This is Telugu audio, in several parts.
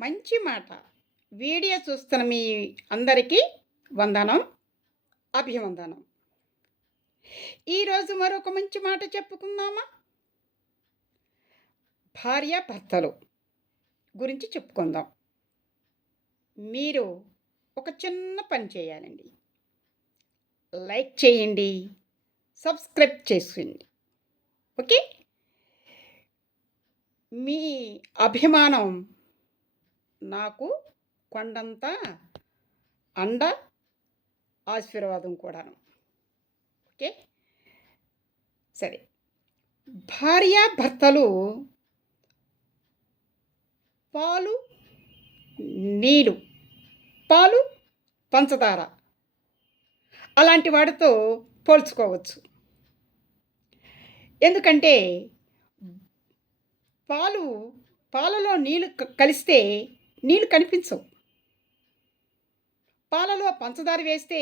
మంచి మాట. వీడియో చూస్తున్న మీ అందరికీ వందనం, అభివందనం. ఈరోజు మరొక మంచి మాట చెప్పుకుందామా? భార్యాభర్తలు గురించి చెప్పుకుందాం. మీరు ఒక చిన్న పని చేయాలండి. లైక్ చేయండి, సబ్స్క్రైబ్ చేసుకోండి. ఓకే? మీ అభిమానం నాకు కొండంత అండ, ఆశీర్వాదం కూడాను. ఓకే? సరే. భార్యాభర్తలు పాలు, నీళ్ళు, పాలు, పంచదార అలాంటి వాటితో పోల్చుకోవచ్చు. ఎందుకంటే పాలలో నీళ్ళు కలిస్తే నీళ్ళు కనిపించవు. పాలలో పంచదార వేస్తే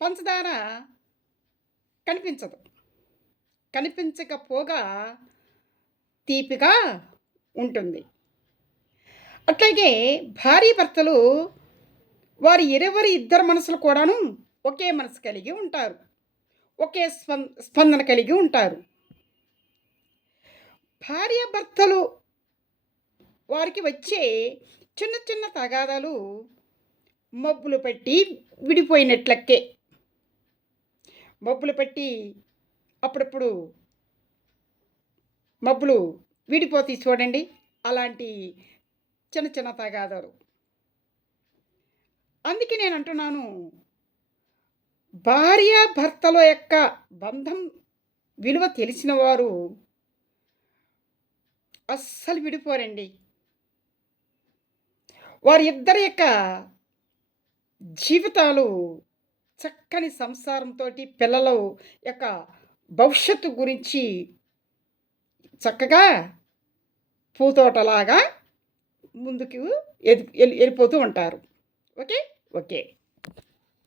పంచదార కనిపించదు. కనిపించకపోగా తీపిగా ఉంటుంది. అట్లాగే భార్యాభర్తలు వారి ఇద్దరు మనసులు కూడాను ఒకే మనసు కలిగి ఉంటారు. ఒకే స్పందన కలిగి ఉంటారు. భార్యాభర్తలు వారికి వచ్చే చిన్న చిన్న తగాదాలు మబ్బులు పెట్టి విడిపోయినట్లకే. మబ్బులు పెట్టి అప్పుడప్పుడు మబ్బులు విడిపోతాయి చూడండి. అలాంటి చిన్న చిన్న తగాదాలు. అందుకే నేను అంటున్నాను, భార్యాభర్తల యొక్క బంధం విలువ తెలిసిన వారు అస్సలు విడిపోరండి. వారిద్దరి యొక్క జీవితాలు చక్కని సంసారంతో పిల్లల యొక్క భవిష్యత్తు గురించి చక్కగా పూతోటలాగా ముందుకు వెళ్ళిపోతూ ఉంటారు. ఓకే? ఓకే.